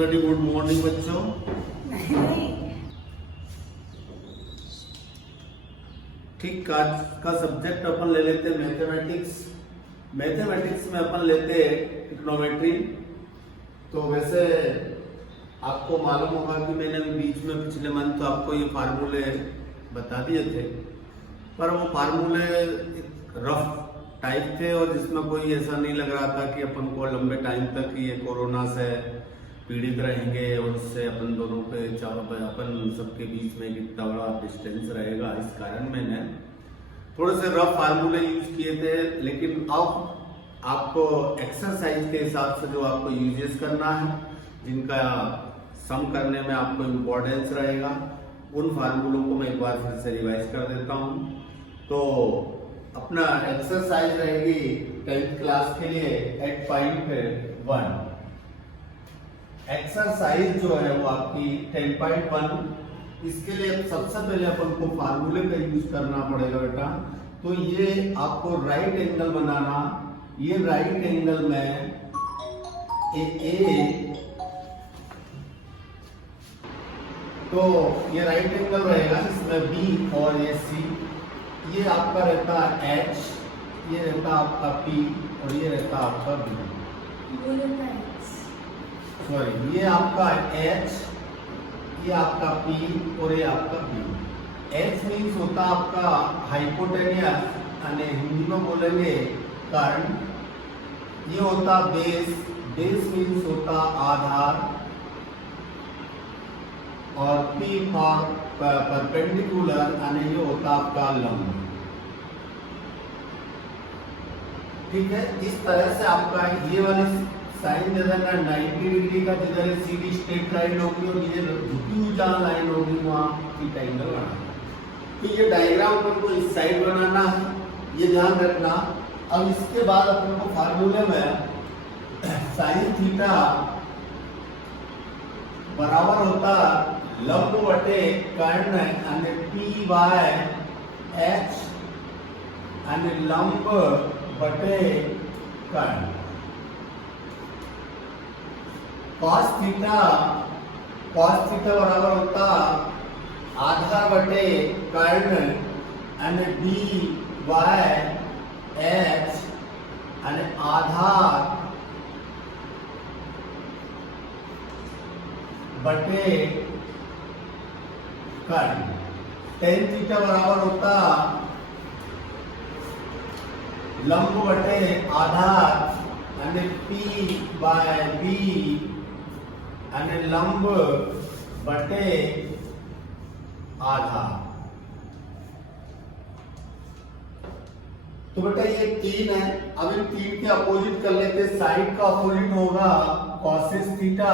Good morning बच्चों। ठीक, आज का सब्जेक्ट अपन ले लेते हैं मैथमेटिक्स। मैथमेटिक्स में अपन लेते हैं ट्रिग्नोमेट्री। तो वैसे आपको मालूम होगा कि मैंने अभी बीच में पिछले मंथ आपको ये फार्मूले बता दिए थे, पर वो फार्मूले रफ टाइप थे और जिसमें कोई ऐसा नहीं लग रहा था कि अपन को लंबे टाइम तक ये कोरोना से पीड़ित रहेंगे और उससे अपन दोनों के अपन सबके बीच में कितना बड़ा डिस्टेंस रहेगा। इस कारण मैंने थोड़े से रफ फार्मूले यूज किए थे, लेकिन अब आपको एक्सरसाइज के हिसाब से जो आपको यूजेस करना है, जिनका सम करने में आपको इम्पोर्टेंस रहेगा, उन फार्मूलों को मैं एक बार फिर से रिवाइज कर देता हूँ। तो अपना एक्सरसाइज रहेगी 10th क्लास के लिए 8.1। एक्सरसाइज जो है वो आपकी 10.1। इसके लिए सबसे पहले अपन को फार्मूले का यूज करना पड़ेगा बेटा। तो ये आपको राइट एंगल बनाना, ये राइट एंगल में ए तो ये राइट एंगल रहेगा, इसमें बी और ये सी, ये आपका रहता है एच, ये रहता आपका पी और ये रहता आपका बी। सॉरी, ये आपका H, ये आपका P और ये आपका B। H मीन्स होता आपका हाइपोटेनियस, यानी हिंदी में बोलेंगे कर्ण। ये होता बेस, बेस मीन्स होता आधार। और P फॉर परपेंडिकुलर, यानी ये होता आपका लंब। ठीक है, इस तरह से आपका ये वाली साइन दे देना 90 डिग्री का, जिधर सीधी स्ट्रेट लाइन होगी और ये झुकी हुई जहां लाइन होगी वहां थीटा एंगल बनाना। तो ये डायग्राम अपन को इस साइड बनाना है, ये ध्यान रखना। अब इसके बाद अपन को फार्मूले में साइन थीटा बराबर होता लंब बटे कर्ण, यानी पी बाय एच, यानी लंब बटे कर्ण। cos थीटा बराबर होता आधार बटे कर्ण, यानी बी बाय एच, यानी आधार बटे कर्ण। tan थीटा बराबर होता लंब बटे आधार, यानी पी बाय बी, यानी लंब बटे आधा। तो बेटा ये 3 है। अब इन 3 के अपोजिट कर लेते। साइड का अपोजिट होगा कॉसेस थीटा,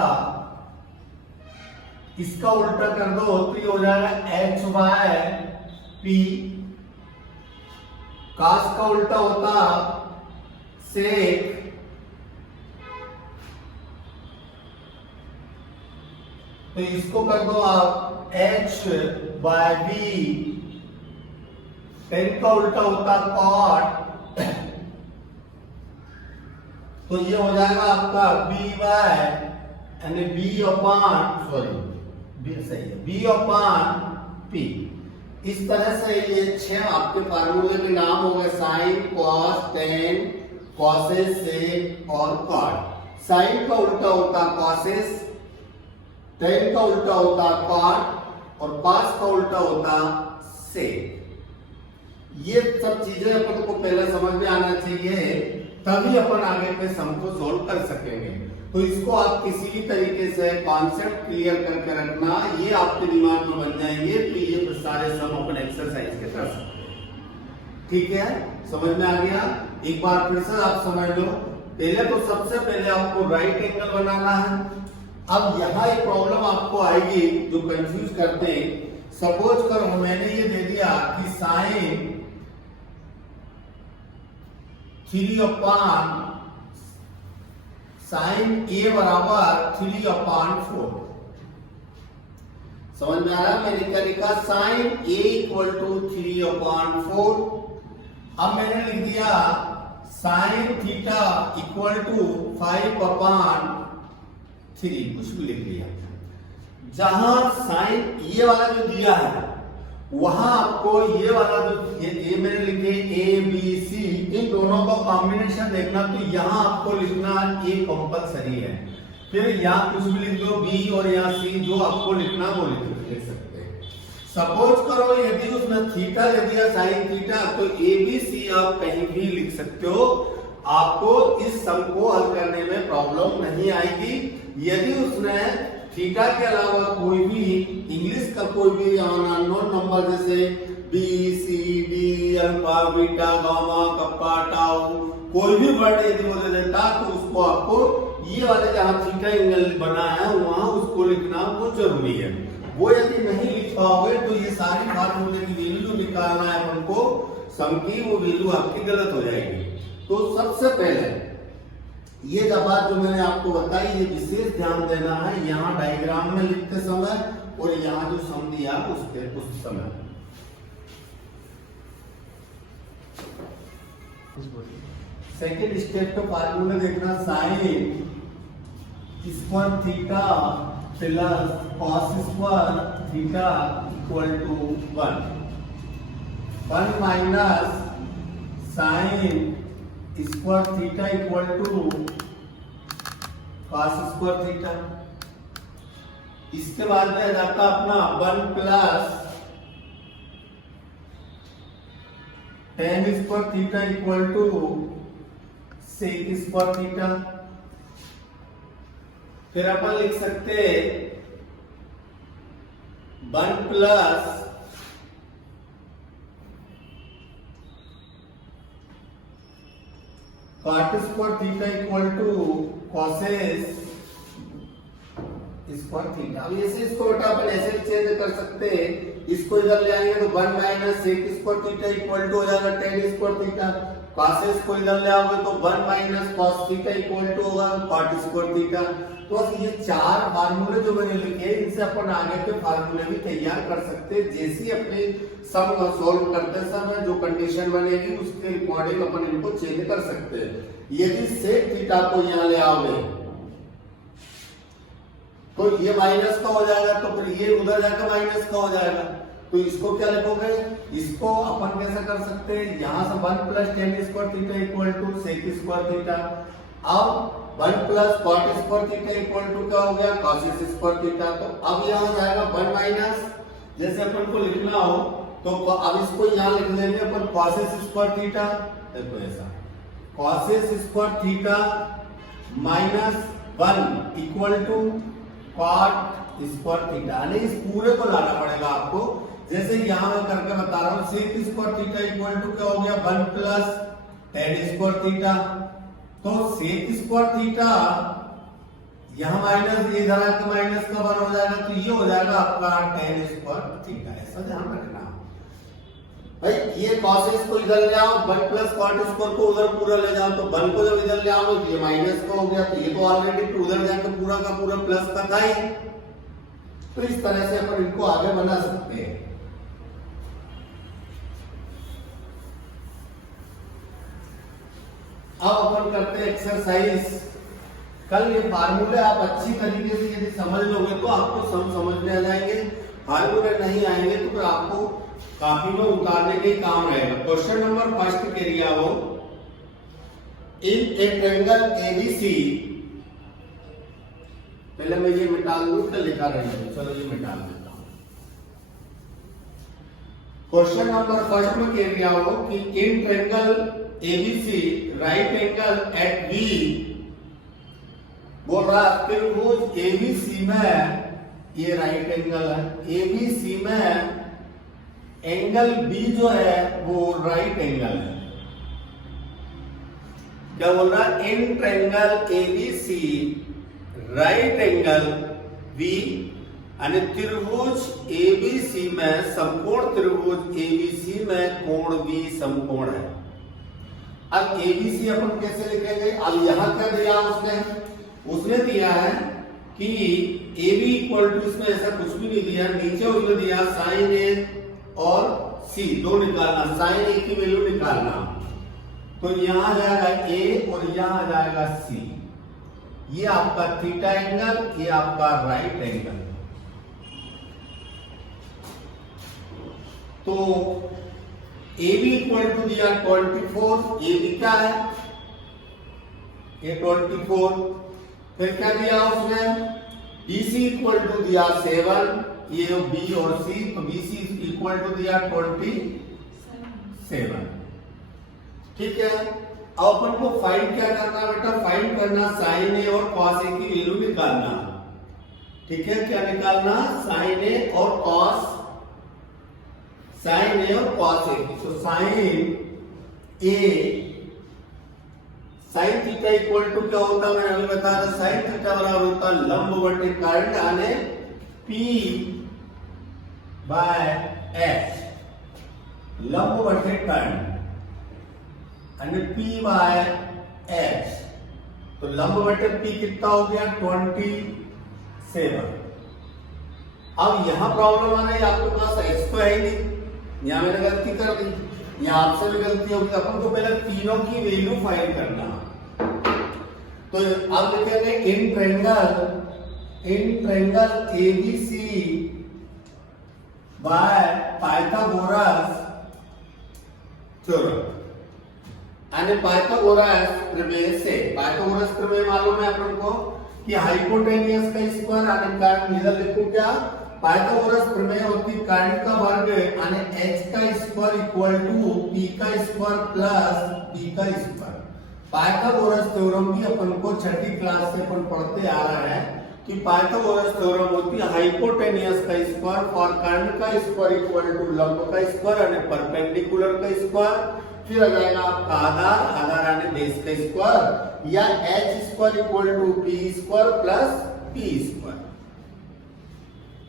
इसका उल्टा कर दो तो ये हो जाएगा एच बाय पी। कास का उल्टा होता सेक, तो इसको कर दो आप h बाय बी। टेन का उल्टा होता कॉट, तो ये हो जाएगा आपका b बाय, यानी b अपान, सॉरी b सही है, b अपान p। इस तरह से ये 6 आपके फार्मूले के नाम हो गए, साइन, कॉस, टेन, कॉसेस, सेक और कॉट। साइन का उल्टा होता कॉसेस, टेन का उल्टा होता कॉट और कॉस का उल्टा होता सेक। ये सब चीजें अपन को पहले समझ में आना चाहिए, तभी अपन आगे के सम को सोल्व कर सकेंगे। तो इसको आप किसी भी तरीके से कॉन्सेप्ट क्लियर करके रखना, ये आपके दिमाग में बन जाएंगे, तो ये सारे सम अपन एक्सरसाइज के कर सकते हैं। ठीक है, समझ में आ गया? एक बार फिर से आप समझ लो। पहले तो सबसे पहले आपको राइट एंगल बनाना है। अब यहाँ एक प्रॉब्लम आपको आएगी जो कंफ्यूज करते हैं। सपोज करो मैंने ये दे दिया कि साइन 3 अपान साइन ए बराबर 3 अपान 4। समझ में आ रहा है? मैंने क्या लिखा, साइन ए इक्वल टू 3 अपान 4। अब मैंने लिख दिया साइन थीटा इक्वल टू 5 अपान 3 कुछ भी लिख लिया। जहां साइन ये वाला जो दिया है वहां आपको ये वाला जो ये मैंने लिखे ए बी सी, इन दोनों का कॉम्बिनेशन देखना, तो यहां आपको लिखना ए कंपलसरी है। फिर यहाँ कुछ भी लिख दो बी और यहाँ सी, जो आपको लिखना वो लिख सकते हैं। सपोज करो यदि उसने थीटा दे दिया साइन थीटा, तो ए बी सी आप कहीं भी लिख सकते हो, आपको इस सम को हल करने में प्रॉब्लम नहीं आएगी। यदि उसने थीटा के अलावा कोई भी इंग्लिश का कोई भी अननोन नंबर जैसे b c d alpha beta gamma kappa tau कोई भी वर्ड यदि वो दे देता, तो उसको आपको ये वाले जहां थीटा एंगल बना है वहां उसको लिखना वो जरूरी है। वो यदि नहीं लिख पाओगे तो ये सारी फार्मूले की वैल्यू निकालना है हमको सम की, वो वैल्यू आपकी गलत हो जाएगी। तो सबसे पहले ये बात जो मैंने आपको बताई, ये विशेष ध्यान देना है यहाँ डायग्राम में लिखते समय और यहाँ जो सम दिया उस समय। सेकेंड स्टेप पे फार्मूला देखना, sin square theta plus cos square theta equal to 1 minus sin square theta equal to cos square theta. इसके बाद में जाता अपना 1 plus tan square theta equal to sec square theta. फिर अपन लिख सकते 1 plus cot square theta equal to cosec square theta. अब ऐसे इसको बेटा अपन ऐसे चेंज कर सकते हैं, इसको इधर ले आएंगे तो 1 minus sec square theta equal to हो जाएगा tan स्क्वायर थीटा। कॉसेस को इधर ले आओगे तो 1 minus cos theta equal to होगा cot स्क्वायर थीटा। तो ये चार फार्मूले जो मैंने लिखे इनसे अपन आगे के फार्मूले भी तैयार कर सकते हैं। जैसे अपने सम सॉल्व करते समय जो कंडीशन बनेगी उसके अकॉर्डिंग अपन इनको चेंज कर सकते हैं। यदि सेक थीटा को यहाँ ले आओगे तो ये माइनस का हो जाएगा, तो फिर ये उधर जाकर माइनस का हो जाएगा। तो इसको क्या लिखोगे, इसको अपन कैसे कर सकते हैं, यहां से 1 plus tan square theta equal to sec square theta. अब 1 plus cot square theta equal to क्या हो गया cos स्क्वायर थीटा। तो अब यहाँ जाएगा 1 माइनस, जैसे अपन को लिखना हो तो अब इसको यहाँ लिख लेंगे अपन cos स्क्वायर थीटा। देखो ऐसा cos square theta minus 1 equal to cot square theta. यानी इस पूरे को लाना पड़ेगा आपको, जैसे यहां मैं करके बता रहा हूं sec square theta equal to क्या हो गया 1 प्लस tan स्क्वायर थीटा। तो sec स्क्वायर थीटा यहां माइनस, ये इधर आके माइनस का 1 हो जाएगा, तो ये हो जाएगा आपका tan स्क्वायर थीटा। ऐसा ध्यान रखना भाई। ये cos को इधर ले आओ, 1 प्लस cot स्क्वायर को उधर पूरा ले जाओ, तो 1 को जब इधर ले आओ तो ये माइनस का हो गया, तो ये तो ऑलरेडी उधर जाकर पूरा का पूरा प्लस का था ही। तो इस तरह से अपन इनको आगे बना सकते हैं। अब अपन करते हैं एक्सरसाइज। कल ये फार्मूले आप अच्छी तरीके से यदि समझ लोगे तो आपको समझ में आ जाएंगे। फार्मूले नहीं आएंगे तो फिर आपको कॉपी में उतारने के काम रहेगा। क्वेश्चन नंबर फर्स्ट के लिया हो, इन ए ट्रायंगल एबीसी, पहले मैं ये मिटा लूं तो लिखा रहेगा, चलो ये मिटा देता हूं। क्वेश्चन नंबर फर्स्ट में कह दिया हो कि in triangle ABC right angle at B, बोल रहा त्रिभुज एबीसी में, ये राइट एंगल है, एबीसी में एंगल बी जो है वो राइट एंगल है। क्या बोल रहा है, in triangle ABC right angle B यानी त्रिभुज एबीसी में समकोण त्रिभुज एबीसी में कोण बी समकोण है। अब एबीसी अपन कैसे लिखेंगे, अब यहां क्या दिया उसने दिया है कि AB इक्वल टू, इसमें ऐसा कुछ भी नहीं दिया, नीचे उसने दिया साइन ए और सी दो निकालना, साइन ए की वैल्यू निकालना। तो यहां आ जाएगा ए और यहां आ जाएगा सी। ये आपका थीटा एंगल, ये आपका राइट एंगल। तो ए बी इक्वल टू दिया 24, ए बी क्या है, ये 24। फिर क्या दिया उसने, BC इक्वल टू दिया 7, ये बी और सी, तो BC इक्वल टू दिया 27। ठीक है, अब अपन को फाइंड क्या करना है बेटा, फाइंड करना साइन ए और कॉस ए की वैल्यू निकालना। ठीक है, क्या निकालना, साइन ए और कॉस, साइन ए और कॉस ए। तो sin A, sin theta equal to क्या होता है, मैंने अभी बताया था, साइन थीटा बराबर होता है लंब बटे कर्ण यानी P बाय H, लंब बटे कर्ण यानी P बाय H। तो लंब बटे P कितना हो गया 27। अब यहां प्रॉब्लम आ रही है, आपके पास H तो है ही नहीं, यहां मैंने गलती कर दी, यहां आपसे भी गलती होगी। अपन को पहले तीनों की वैल्यू फाइंड करना। तो अब लिखेंगे in triangle ABC by Pythagoras theorem, यानी पाइथागोरस प्रमेय से। पाइथागोरस प्रमेय मालूम है अपन को कि हाइपोटेनियस का स्क्वायर यानी कर्ण, इधर लिखो क्या, पाइथागोरस प्रमेय होती कर्ण का वर्ग यानी h का स्क्वायर इक्वल टू p का स्क्वायर प्लस b का स्क्वायर। पाइथागोरस थ्योरम भी अपन को छठी क्लास से अपन पढ़ते आ रहा है कि पाइथागोरस थ्योरम होती है हाइपोटेनियस का स्क्वायर फॉर कर्ण का स्क्वायर इक्वल टू लंब का स्क्वायर यानी परपेंडिकुलर का स्क्वायर, फिर आ जाएगा आपका आधार यानी बेस का स्क्वायर, या h square equal to p square plus p square.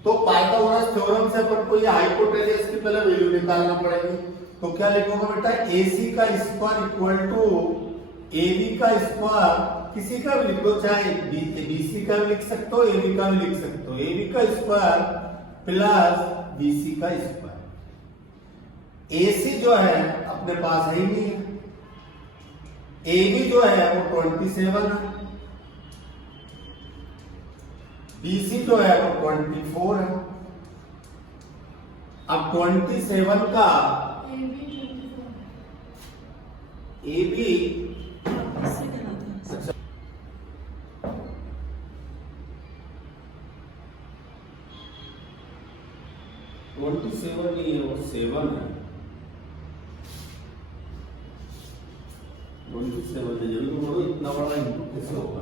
तो पाइथागोरस थ्योरम से अपन को ये हाइपोटेनियस की पहले वैल्यू निकालना पड़ेगी। तो क्या लिखोगे बेटा, AC का स्क्वायर इक्वल टू AB का स्क्वायर, किसी का भी लिख लो, चाहे BC का भी लिख सकते हो, AB का भी लिख सकते हो, AB का स्क्वायर प्लस BC का स्क्वायर। AC जो है अपने पास है ही नहीं है, AB जो है वो 27 है, BC जो है वो 24 है। अब 27 का AB 27 नहीं है, वो 7 है, 27 है। जरूर बोलो इतना बड़ा इनपुट कैसे होगा,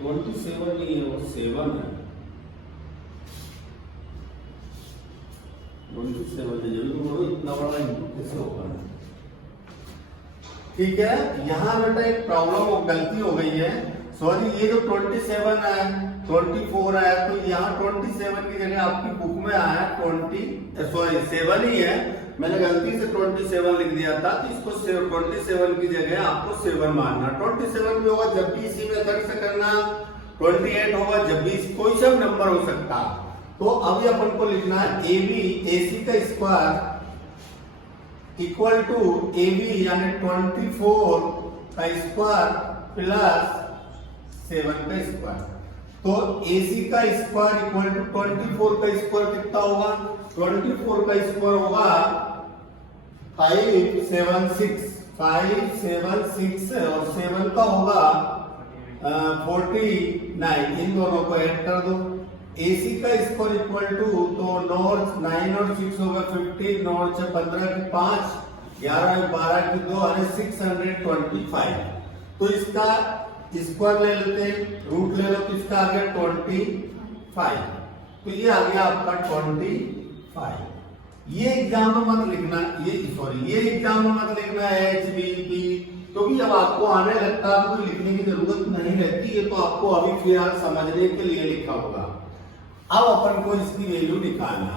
27 नहीं है, वो 7 है, 27 है। जरूर बोलो इतना बड़ा इनपुट कैसे होगा। ठीक है, यहां बेटा एक प्रॉब्लम और गलती हो गई है, सॉरी, ये जो 27 है 24 है, तो यहाँ 27 की जगह आपकी बुक में आया 7 ही है, मैंने गलती से 27 लिख दिया था, तो इसको 27 की जगह आपको 7 मानना। 27 भी होगा जब भी इसी मेथड से करना, 28 होगा जब भी, कोई सा नंबर हो सकता। तो अभी अपन को लिखना है AC का स्क्वायर इक्वल टू AB यानी 24 का स्क्वायर प्लस 7 का स्क्वायर। तो AC का स्क्वायर इक्वल टू 24 का स्क्वायर कितना होगा, 24 का स्क्वायर होगा 576 और 7 का होगा 49, इन दोनों को ऐड कर दो। AC का स्क्वायर इक्वल टू, तो 9 और 6 होगा 15, 9 और 6 15 की 5, 11 और 12 की 2 यानी 625। तो इसका स्क्वायर ले लेते हैं, रूट ले लो, तो इसका आ गया 25। तो ये आ गया आपका 25। ये एग्जाम में मत लिखना, ये एग्जाम में मत लिखना HBP, क्योंकि जब आपको आने लगता है तो लिखने की जरूरत नहीं रहती है, तो आपको अभी फिलहाल समझने के लिए लिखा होगा। अब अपन को इसकी वैल्यू निकालना,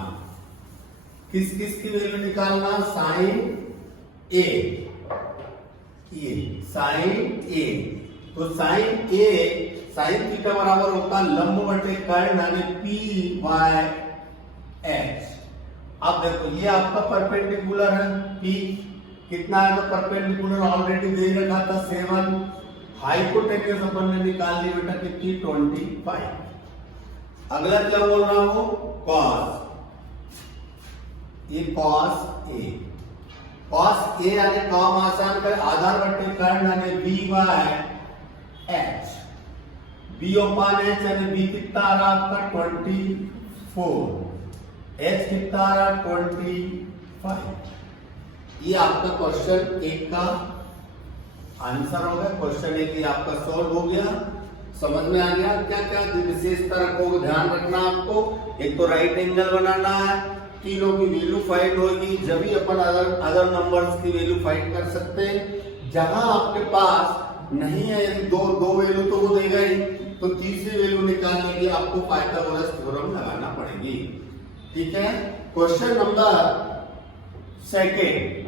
किस की वैल्यू निकालना, साइन ए, ये साइन ए। तो साइन ए, साइन थीटा बराबर होता है लंब बटे कर्ण यानी P बाय H। अब देखो ये आपका परपेंडिकुलर है P, कितना है तो परपेंडिकुलर ऑलरेडी दे रखा था 7, हाइपोटेन्यूज अपन ने निकाल ली बेटा कितनी 25। अगला क्या बोल रहा हूं cos, ये cos A यानी कॉम आसान कर आधार बटे कर्ण यानी b by h, b upon h यानी b कितना आ रहा आपका 24, h कितना आ रहा 25। ये आपका क्वेश्चन 1 का आंसर हो गया। क्वेश्चन 1 ये आपका सॉल्व हो गया। समझ में आ गया क्या क्या विशेषता रखो ध्यान रखना आपको। एक तो राइट एंगल बनाना है, तीनों की वैल्यू फाइंड होगी, जब भी अपन अदर नंबर्स की वैल्यू फाइंड कर सकते हैं। जहां आपके पास नहीं है यदि दो वैल्यू तो वो देगा ही, तो तीसरी वैल्यू निकालने के लिए आपको पाइथागोरस थ्योरम लगाना पड़ेगी। ठीक है। Question number 2